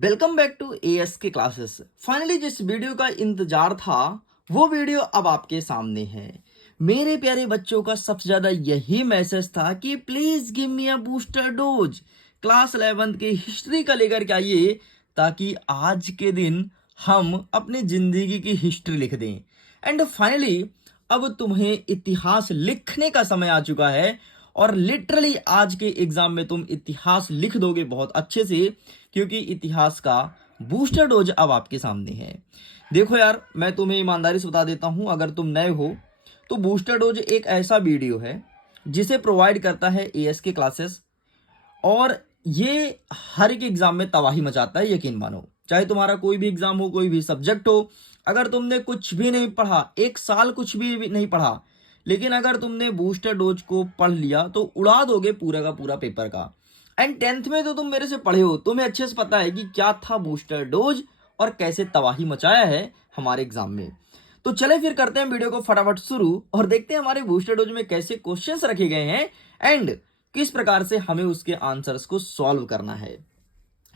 Welcome back to as के classes. Finally जिस video का इंतजार था वो वीडियो अब आपके सामने है। मेरे प्यारे बच्चों का सबसे ज्यादा यही मैसेज था कि please give me a booster dose. Class 11 के हिस्ट्री का लेकर के आइए ताकि आज के दिन हम अपनी जिंदगी की हिस्ट्री लिख दें। एंड फाइनली अब तुम्हें इतिहास लिखने का समय आ चुका है और लिटरली आज के एग्जाम में तुम इतिहास लिख दोगे बहुत अच्छे से, क्योंकि इतिहास का बूस्टर डोज अब आपके सामने है। देखो यार, मैं तुम्हें ईमानदारी से बता देता हूं, अगर तुम नए हो तो बूस्टर डोज एक ऐसा वीडियो है जिसे प्रोवाइड करता है एएस के क्लासेस, और ये हर एक एग्जाम में तबाही मचाता है, यकीन मानो। चाहे तुम्हारा कोई भी एग्जाम हो, कोई भी सब्जेक्ट हो, अगर तुमने कुछ भी नहीं पढ़ा, एक साल कुछ भी नहीं पढ़ा, लेकिन अगर तुमने बूस्टर डोज को पढ़ लिया तो उड़ा दोगे पूरा का पूरा पेपर का। एंड 10th में तो तुम मेरे से पढ़े हो, तुम्हें अच्छे से पता है कि क्या था बूस्टर डोज और कैसे तबाही मचाया है हमारे एग्जाम में। तो चले फिर करते हैं वीडियो को फटाफट शुरू और देखते हैं हमारे बूस्टर डोज में कैसे क्वेश्चंस रखे गए हैं एंड किस प्रकार से हमें उसके आंसर्स को सॉल्व करना है।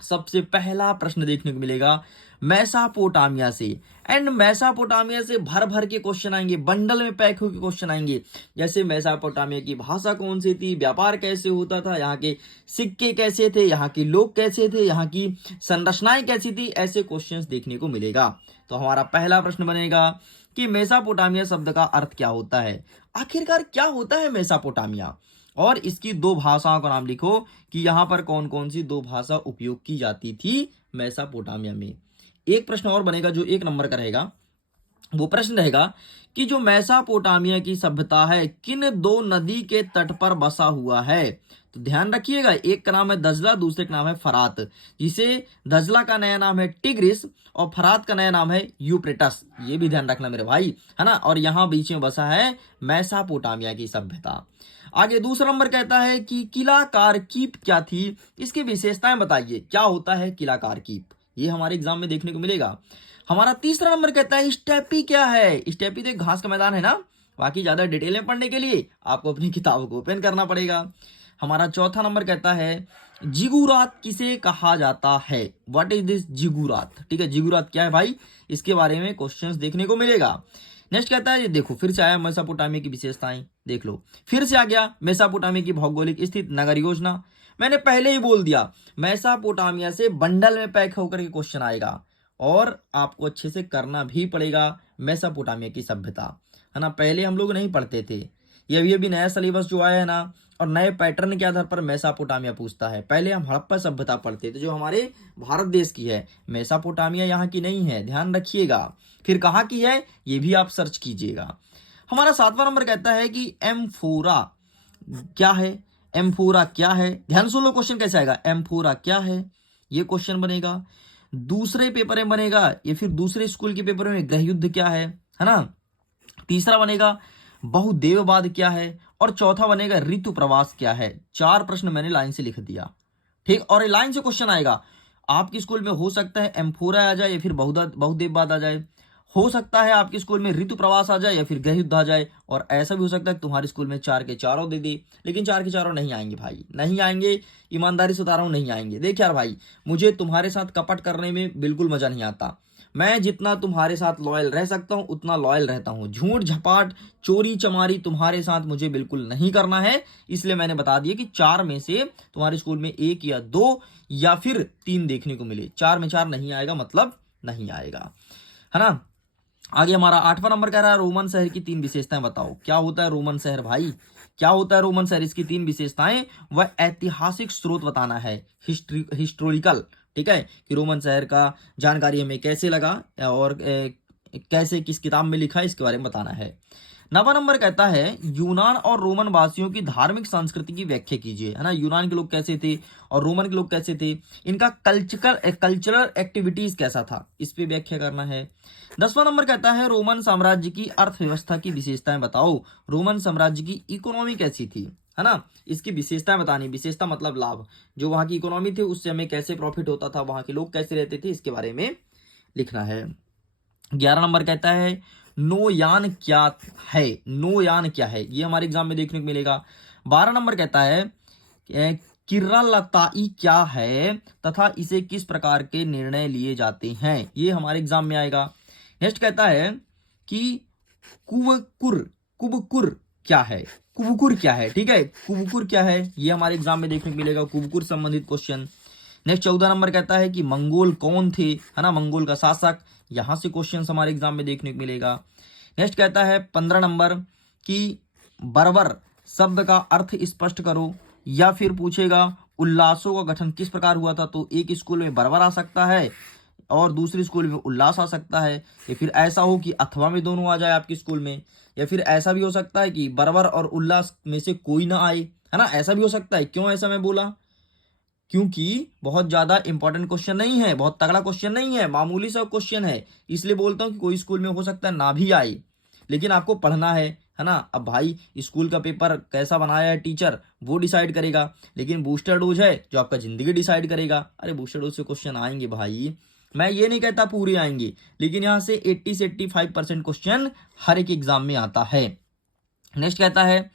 सबसे पहला प्रश्न देखने को मिलेगा मेसोपोटामिया से। एंड मेसोपोटामिया से भर भर के क्वेश्चन आएंगे, बंडल में पैक होकर क्वेश्चन आएंगे। जैसे मेसोपोटामिया की भाषा कौन सी थी, व्यापार कैसे होता था, यहाँ के सिक्के कैसे थे, यहाँ के लोग कैसे थे, यहाँ की संरचनाएं कैसी थी, ऐसे क्वेश्चंस देखने को मिलेगा। तो हमारा पहला प्रश्न बनेगा कि मेसोपोटामिया शब्द का अर्थ क्या होता है। आखिरकार क्या होता है मेसोपोटामिया, और इसकी दो भाषाओं का नाम लिखो कि यहाँ पर कौन कौन सी दो भाषा उपयोग की जाती थी मेसोपोटामिया में। एक प्रश्न और बनेगा जो 1 नंबर का रहेगा। वो प्रश्न रहेगा कि जो मेसोपोटामिया की सभ्यता है किन दो नदी के तट पर बसा हुआ है। तो ध्यान रखिएगा, एक का नाम है दजला, दूसरे का नाम है फरात, जिसे दजला का नया नाम है टिग्रिस और फरात का नया नाम है यूप्रेटस। ये भी ध्यान रखना मेरे भाई, है ना। और यहाँ बीच में बसा है मेसोपोटामिया की सभ्यता। आगे दूसरा नंबर कहता है कि किलाकार कीप क्या थी, इसकी विशेषताएं बताइए। क्या होता है किलाकार कीप, ये हमारे एग्जाम में देखने को मिलेगा। हमारा तीसरा नंबर कहता है स्टेपी क्या है। स्टेपी तो एक घास का मैदान है ना। बाकी ज्यादा डिटेल में पढ़ने के लिए आपको अपनी किताब को ओपन करना पड़ेगा। हमारा चौथा नंबर कहता है जिगुरात किसे कहा जाता है। What is this ziggurat. ठीक है, जिगुरात क्या है भाई, इसके बारे में क्वेश्चंस देखने को मिलेगा। नेक्स्ट कहता है, ये देखो फिर से आया मेसोपोटामिया की विशेषताएं, देख लो फिर से आ गया मेसोपोटामिया की भौगोलिक स्थिति, नगर योजना। मैंने पहले ही बोल दिया मेसोपोटामिया से बंडल में पैक होकर के क्वेश्चन आएगा और आपको अच्छे से करना भी पड़ेगा। मेसोपोटामिया की सभ्यता, है ना, पहले हम लोग नहीं पढ़ते थे। ये अभी नया सिलेबस जो आया है ना, और नए पैटर्न के आधार पर मेसोपोटामिया पूछता है। पहले हम हड़प्पा सभ्यता पढ़ते थे जो हमारे भारत देश की है, मेसोपोटामिया यहाँ की नहीं है, ध्यान रखिएगा। फिर कहाँ की है ये भी आप सर्च कीजिएगा। हमारा 7वां नंबर कहता है कि एम्फोरा क्या है। एम्फोरा क्या है, ध्यान सुन लो क्वेश्चन कैसे आएगा। एम्फोरा क्या है, ये क्वेश्चन बनेगा। दूसरे पेपर में बनेगा या फिर दूसरे स्कूल के पेपर में गृह युद्ध क्या है ना। तीसरा बनेगा बहुदेववाद क्या है, और चौथा बनेगा ऋतु प्रवास क्या है। 4 प्रश्न मैंने लाइन से लिख दिया, ठीक। और लाइन से क्वेश्चन आएगा आपके स्कूल में, हो सकता है एम्फोरा आ जाए या फिर बहुदेववाद आ जाए, हो सकता है आपके स्कूल में ऋतु प्रवास आ जाए या फिर गृह युद्ध आ जाए, और ऐसा भी हो सकता है तुम्हारे स्कूल में 4 के चारों दे दे। लेकिन 4 के चारों नहीं आएंगे भाई, नहीं आएंगे, ईमानदारी से बता रहा हूं, नहीं आएंगे। देख यार भाई, मुझे तुम्हारे साथ कपट करने में बिल्कुल मजा नहीं आता। मैं जितना तुम्हारे साथ लॉयल रह सकता हूं उतना लॉयल रहता हूं। झूठ झपाट चोरी चमारी तुम्हारे साथ मुझे बिल्कुल नहीं करना है। इसलिए मैंने बता दिया कि 4 में से तुम्हारे स्कूल में 1 या 2 या फिर 3 देखने को मिले। 4 में 4 नहीं आएगा मतलब नहीं आएगा, है ना। आगे हमारा 8वां नंबर कह रहा है रोमन शहर की 3 विशेषताएं बताओ। क्या होता है रोमन शहर भाई, क्या होता है रोमन शहर, इसकी 3 विशेषताएं। वह ऐतिहासिक स्रोत बताना है, हिस्टोरिकल, ठीक है, कि रोमन शहर का जानकारी हमें कैसे लगा और कैसे किस किताब में लिखा है, इसके बारे में बताना है। 9वां नंबर कहता है यूनान और रोमन वासियों की धार्मिक संस्कृति की व्याख्या कीजिए, है ना। यूनान के लोग कैसे थे और रोमन के लोग कैसे थे, इनका कल्चरल एक्टिविटीज कैसा था, इस पे व्याख्या करना है। 10वां नंबर कहता है रोमन साम्राज्य की अर्थव्यवस्था की विशेषताएं बताओ। रोमन साम्राज्य की इकोनॉमी कैसी थी, है ना, इसकी विशेषताएं बतानी। विशेषता मतलब लाभ, जो वहां की इकोनॉमी थी उससे हमें कैसे प्रॉफिट होता था, वहां के लोग कैसे रहते थे, इसके बारे में लिखना है। 11 नंबर कहता है नोयान क्या है। नोयान क्या है, ये हमारे एग्जाम में देखने को मिलेगा। 12 नंबर कहता है किरालताई क्या है तथा इसे किस प्रकार के निर्णय लिए जाते हैं, ये हमारे एग्जाम में आएगा। नेक्स्ट कहता है कि कुबकुर कुबकुर क्या है, कुबकुर क्या है, ठीक है, कुबकुर क्या है, ये हमारे एग्जाम में देखने को मिलेगा, कुबकुर संबंधित क्वेश्चन। नेक्स्ट 14 नंबर कहता है कि मंगोल कौन थे, है ना, मंगोल का शासक, यहां से क्वेश्चन हमारे एग्जाम में देखने को मिलेगा। नेक्स्ट कहता है 15 नंबर कि बर्बर शब्द का अर्थ स्पष्ट करो, या फिर पूछेगा उल्लासों का गठन किस प्रकार हुआ था, तो एक स्कूल में बर्बर आ सकता है और दूसरी स्कूल में उल्लास आ सकता है, या फिर ऐसा हो कि अथवा में दोनों आ जाए आपकी स्कूल में, या फिर ऐसा भी हो सकता है कि बर्बर और उल्लास में से कोई ना आए, है ना, ऐसा भी हो सकता है। क्यों ऐसा मैं बोला, क्योंकि बहुत ज्यादा इंपॉर्टेंट क्वेश्चन नहीं है, बहुत तगड़ा क्वेश्चन नहीं है, मामूली सा क्वेश्चन है, इसलिए बोलता हूं कि कोई स्कूल में हो सकता है ना भी आए, लेकिन आपको पढ़ना है ना। अब भाई स्कूल का पेपर कैसा बनाया है टीचर वो डिसाइड करेगा, लेकिन बूस्टर डोज है जो आपका जिंदगी डिसाइड करेगा। अरे बूस्टर डोज से क्वेश्चन आएंगे भाई, मैं ये नहीं कहता पूरे आएंगे, लेकिन यहाँ से 80 से 85% क्वेश्चन हर एक एग्जाम में आता है। नेक्स्ट कहता है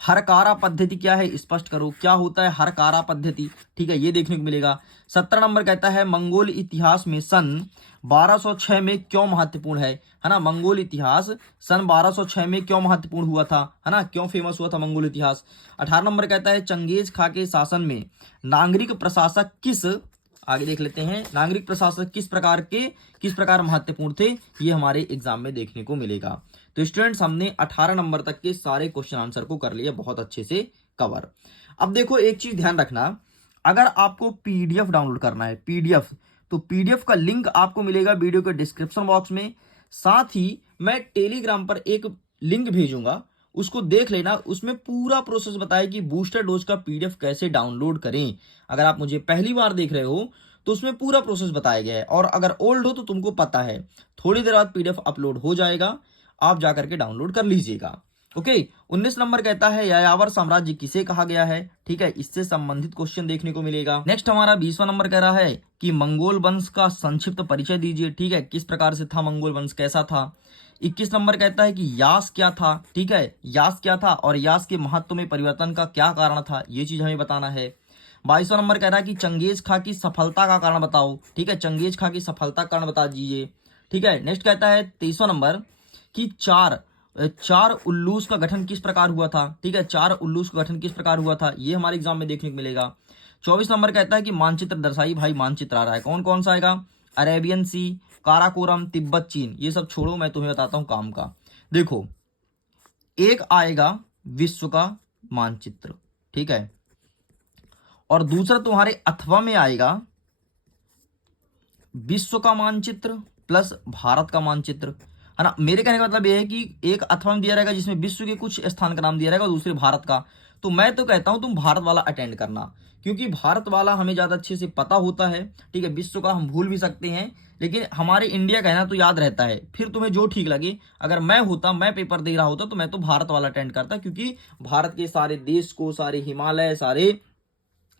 हरकारा पद्धति क्या है, स्पष्ट करो, क्या होता है हरकारा पद्धति, ठीक है, ये देखने को मिलेगा। 17 नंबर कहता है मंगोल इतिहास में सन 1206 में क्यों महत्वपूर्ण है ना, मंगोल इतिहास सन 1206 में क्यों महत्वपूर्ण हुआ था, है ना, क्यों फेमस हुआ था मंगोल इतिहास। 18 नंबर कहता है चंगेज खा के शासन में नागरिक प्रशासक किस, आगे देख लेते हैं, नागरिक प्रशासक किस प्रकार महत्वपूर्ण थे, ये हमारे एग्जाम में देखने को मिलेगा। तो स्टूडेंट्स हमने 18 नंबर तक के सारे क्वेश्चन आंसर को कर लिया बहुत अच्छे से कवर। अब देखो एक चीज ध्यान रखना, अगर आपको पीडीएफ डाउनलोड करना है, पीडीएफ, तो पीडीएफ का लिंक आपको मिलेगा वीडियो के डिस्क्रिप्शन बॉक्स में, साथ ही मैं टेलीग्राम पर एक लिंक भेजूंगा, उसको देख लेना, उसमें पूरा प्रोसेस बताया कि बूस्टर डोज का पीडीएफ कैसे डाउनलोड करें। अगर आप मुझे पहली बार देख रहे हो तो उसमें पूरा प्रोसेस बताया गया है, और अगर ओल्ड हो तो तुमको पता है, थोड़ी देर बाद पीडीएफ अपलोड हो जाएगा, आप जाकर के डाउनलोड कर लीजिएगा। ओके। 19 नंबर कहता है यायावर साम्राज्य किसे कहा गया है, ठीक है, इससे संबंधित क्वेश्चन देखने को मिलेगा। नेक्स्ट हमारा 20वां नंबर कह रहा है कि मंगोल वंश का संक्षिप्त परिचय दीजिए, ठीक है, किस प्रकार से था मंगोल वंश, कैसा था। 21 नंबर कहता है कि यास क्या था, ठीक है, यास क्या था और यास के महत्व में परिवर्तन का क्या कारण था, ये चीज हमें बताना है। 22वां नंबर कह रहा है कि चंगेज खा की सफलता का कारण बताओ, ठीक है, चंगेज खा की सफलता का कारण बता दीजिए, ठीक है। नेक्स्ट कहता है 23वां नंबर कि चार उल्लूस का गठन किस प्रकार हुआ था, ठीक है, चार उल्लूस का गठन किस प्रकार हुआ था, ये हमारे एग्जाम में देखने को मिलेगा। 24 नंबर कहता है कि मानचित्र दर्शाई, भाई मानचित्र आ रहा है, कौन कौन सा आएगा, अरेबियन सी, काराकोरम, तिब्बत, चीन, ये सब छोड़ो, मैं तुम्हें बताता हूं काम का। देखो एक आएगा विश्व का मानचित्र, ठीक है, और दूसरा तुम्हारे अथवा में आएगा विश्व का मानचित्र प्लस भारत का मानचित्र, है ना। मेरे कहने का मतलब यह है कि एक अथवा में दिया रहेगा जिसमें विश्व के कुछ स्थान का नाम दिया रहेगा और दूसरे भारत का, तो मैं तो कहता हूं तुम भारत वाला अटेंड करना, क्योंकि भारत वाला हमें ज्यादा अच्छे से पता होता है, ठीक है, विश्व का हम भूल भी सकते हैं, लेकिन हमारे इंडिया का है ना तो याद रहता है, फिर तुम्हें जो ठीक लगे। अगर मैं पेपर दे रहा होता तो मैं तो भारत वाला अटेंड करता, क्योंकि भारत के सारे देश को, सारे हिमालय, सारे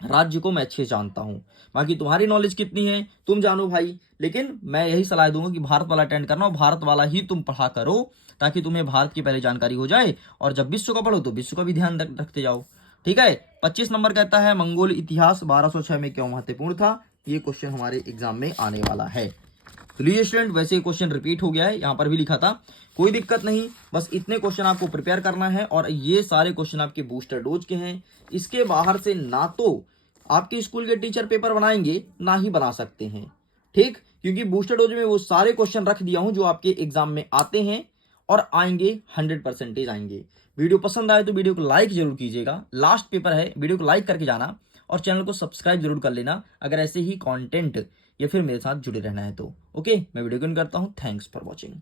राज्य को मैं अच्छे जानता हूं। बाकी तुम्हारी नॉलेज कितनी है तुम जानो भाई, लेकिन मैं यही सलाह दूंगा कि भारत वाला अटेंड करना और भारत वाला ही तुम पढ़ा करो, ताकि तुम्हें भारत की पहले जानकारी हो जाए, और जब विश्व का पढ़ो तो विश्व का भी ध्यान रखते जाओ, ठीक है। 25 नंबर कहता है मंगोल इतिहास 1206 में क्यों महत्वपूर्ण था, ये क्वेश्चन हमारे एग्जाम में आने वाला है। तो लीजिए स्टूडेंट, वैसे क्वेश्चन रिपीट हो गया है, यहाँ पर भी लिखा था, कोई दिक्कत नहीं, बस इतने क्वेश्चन आपको प्रिपेयर करना है, और ये सारे क्वेश्चन आपके बूस्टर डोज के हैं। इसके बाहर से ना तो आपके स्कूल के टीचर पेपर बनाएंगे ना ही बना सकते हैं, ठीक, क्योंकि बूस्टर डोज में वो सारे क्वेश्चन रख दिया हूं जो आपके एग्जाम में आते हैं और आएंगे, 100% आएंगे। वीडियो पसंद आए तो वीडियो को लाइक जरूर कीजिएगा, लास्ट पेपर है, वीडियो को लाइक करके जाना और चैनल को सब्सक्राइब जरूर कर लेना अगर ऐसे ही कंटेंट या फिर मेरे साथ जुड़े रहना है तो। ओके, मैं वीडियो को एंड करता हूं, थैंक्स फॉर वॉचिंग।